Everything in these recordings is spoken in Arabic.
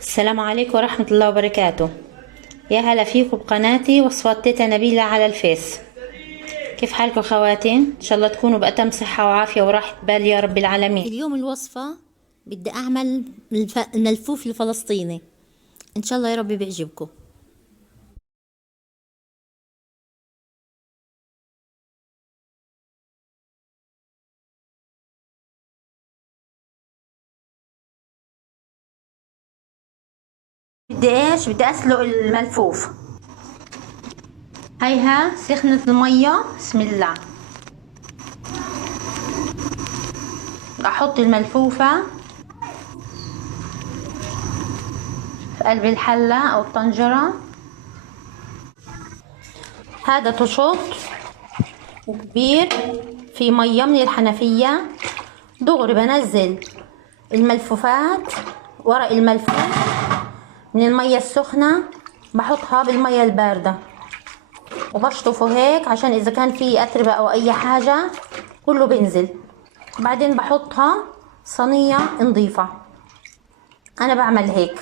السلام عليكم ورحمة الله وبركاته. يا هلا فيكم بقناتي وصفات تيتا نبيلة على الفيس. كيف حالكم خواتي؟ ان شاء الله تكونوا بأتم صحة وعافية وراحة بال يا رب العالمين. اليوم الوصفة بدي أعمل الملفوف الفلسطيني، إن شاء الله يا رب بيعجبكم. بدي أسلق الملفوف. هيها سخنت المية، بسم الله. أحط الملفوفة في قلب الحلة أو الطنجرة. هذا طشط كبير في مية من الحنفية. دغري بنزل الملفوفات، ورق الملفوف من المية السخنة بحطها بالمية الباردة وبشطفه هيك عشان إذا كان في أتربة أو أي حاجة كله بينزل. بعدين بحطها صينية نظيفة. أنا بعمل هيك،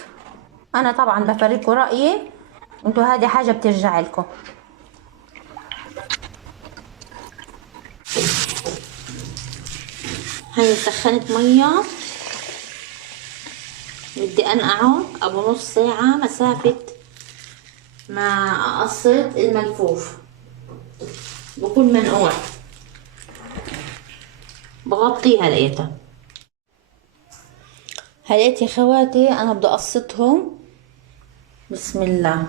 أنا طبعا بفرجكم رأيي، انتوا هذه حاجة بترجع لكم. هاي سخنت مية، بدي أنقعه أبو نص ساعة مسافة ما أقصد الملفوف بكون منقوع. بغطيها هلقيت يا خواتي أنا بدي أقصتهم. بسم الله.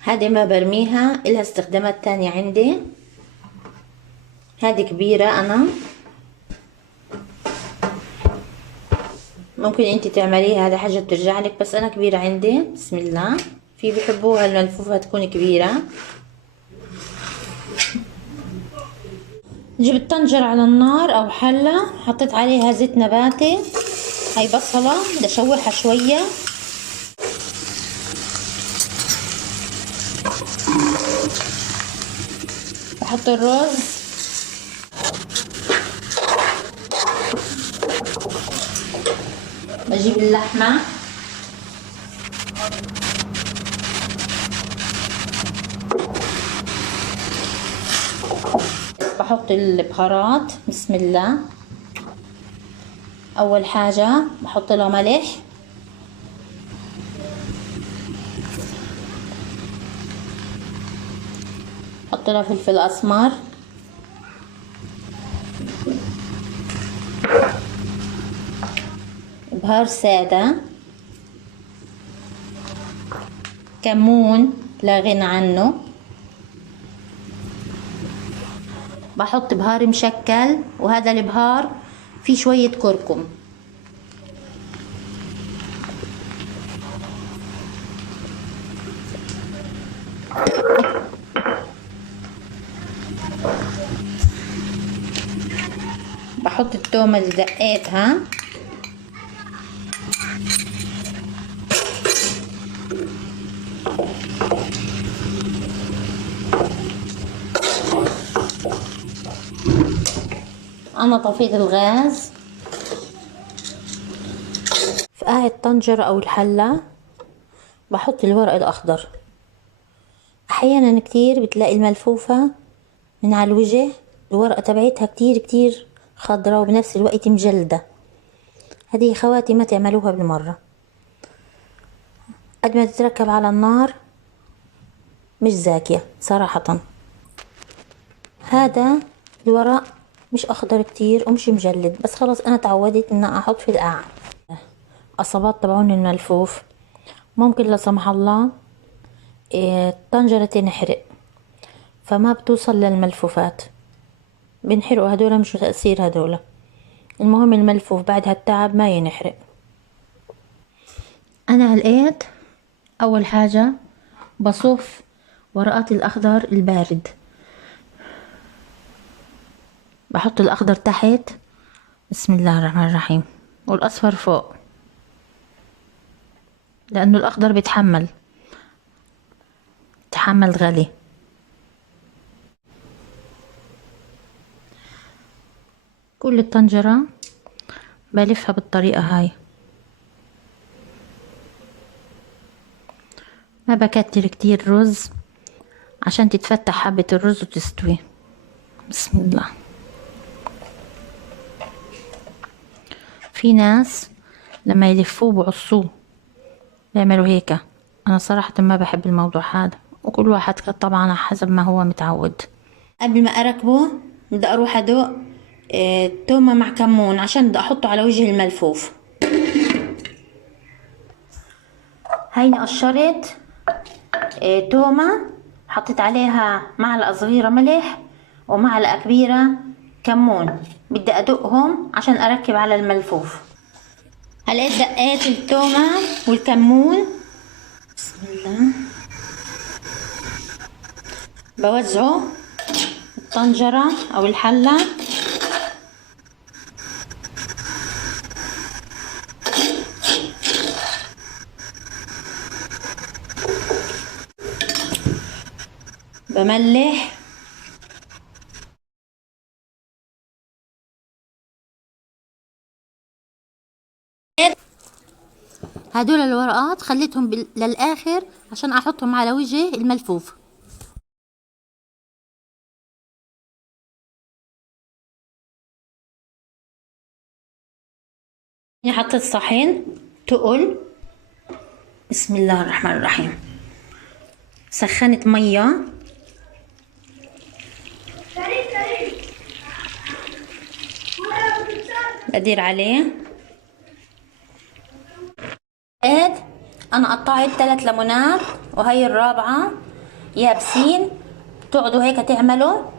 هذه ما برميها، إلها استخدامات تانية عندي. هذه كبيرة، أنا ممكن انتي تعمليها، هذا حاجة بترجع لك، بس أنا كبيرة عندي. بسم الله. في بيحبوها الملفوفة تكون كبيرة. جبت طنجرة على النار أو حلة، حطيت عليها زيت نباتي. هاي بصلة بدي أشوحها شوية. بحط الرز، بجيب اللحمة، بحط البهارات. بسم الله. أول حاجة بحط لها ملح، بحط لها فلفل أسمر، بهار سادة، كمون لا غنى عنه، بحط بهار مشكل، وهذا البهار فيه شوية كركم. بحط التومة اللي دقيتها، أنا طفيت الغاز. في قاع الطنجرة أو الحلة بحط الورق الأخضر. أحيانا كتير بتلاقي الملفوفة من على الوجه الورقة تبعتها كتير كتير خضرة وبنفس الوقت مجلدة. هذه خواتي ما تعملوها بالمرة. قد ما تتركب على النار مش زاكية صراحة. هذا الورق مش أخضر كتير ومش مجلد، بس خلاص أنا تعودت إن أحط في القاع. قصبات تبعون الملفوف ممكن لا سمح الله الطنجرة تنحرق، فما بتوصل للملفوفات، بنحرقوا هدول، مش تأثير هدول. المهم الملفوف بعد هالتعب ما ينحرق. أنا لقيت اول حاجة بصف ورقات الاخضر البارد، بحط الاخضر تحت، بسم الله الرحمن الرحيم، والاصفر فوق، لانه الاخضر بيتحمل غلي. كل الطنجرة بلفها بالطريقة هاي، ما بكتر كتير رز عشان تتفتح حبة الرز وتستوي. بسم الله. في ناس لما يلفوه بعصوه بيعملوا هيك، انا صراحة ما بحب الموضوع هذا، وكل واحد طبعا حسب ما هو متعود. قبل ما اركبه بدي اروح ادوق تومة مع كمون عشان بدي احطه على وجه الملفوف. هيني قشرت تومة، حطيت عليها معلقة صغيرة ملح ومعلقة كبيرة كمون، بدي ادقهم عشان اركب على الملفوف. هلقيت دقيت التومة والكمون، بسم الله، بوزعه الطنجرة او الحلة. بملح، هدول الورقات خليتهم للآخر عشان أحطهم على وجه الملفوف. حطيت صحن تقل، بسم الله الرحمن الرحيم، سخنت مية، بدير عليه. انا قطعت 3 ليمونات وهي الرابعة يابسين، تقعدوا هيك تعملوا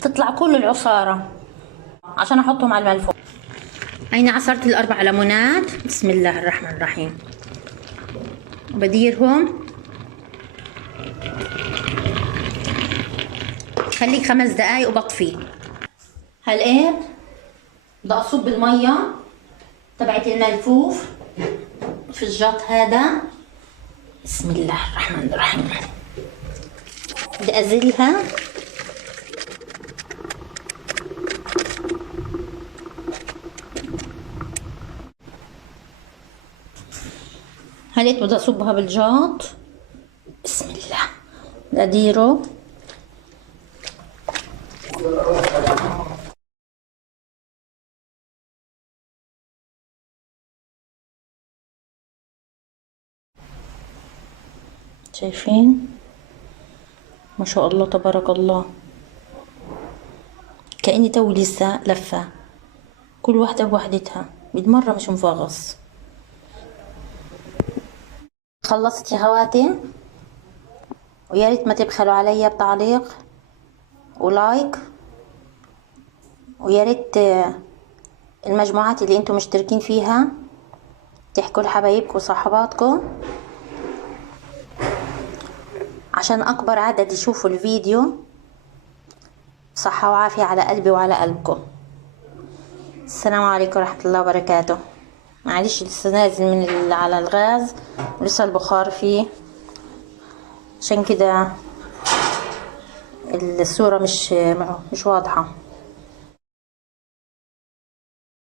تطلع كل العصارة عشان احطهم على الملفوف. هيني عصرت ال4 ليمونات، بسم الله الرحمن الرحيم، بديرهم، خليك 5 دقايق وبطفيه. هلقيت بدي اصب المية تبعت الملفوف في الجاط هذا، بسم الله الرحمن الرحيم، بدي ازلها. هلقيت بدي اصبها بالجاط، بسم الله، بدي اديره. شايفين ما شاء الله تبارك الله، كأني توي لسه لفة، كل واحدة بوحدتها بالمرة، مش مفغص. خلصت يا خواتم، ويا ريت ما تبخلوا عليا بتعليق ولايك، ويا ريت المجموعات اللي انتم مشتركين فيها تحكوا لحبايبكم وصحباتكم عشان اكبر عدد يشوفوا الفيديو. صحة وعافية على قلبي وعلى قلبكم. السلام عليكم ورحمة الله وبركاته. معلش لسه نازل من على الغاز ولسه البخار فيه، عشان كده الصورة مش واضحة.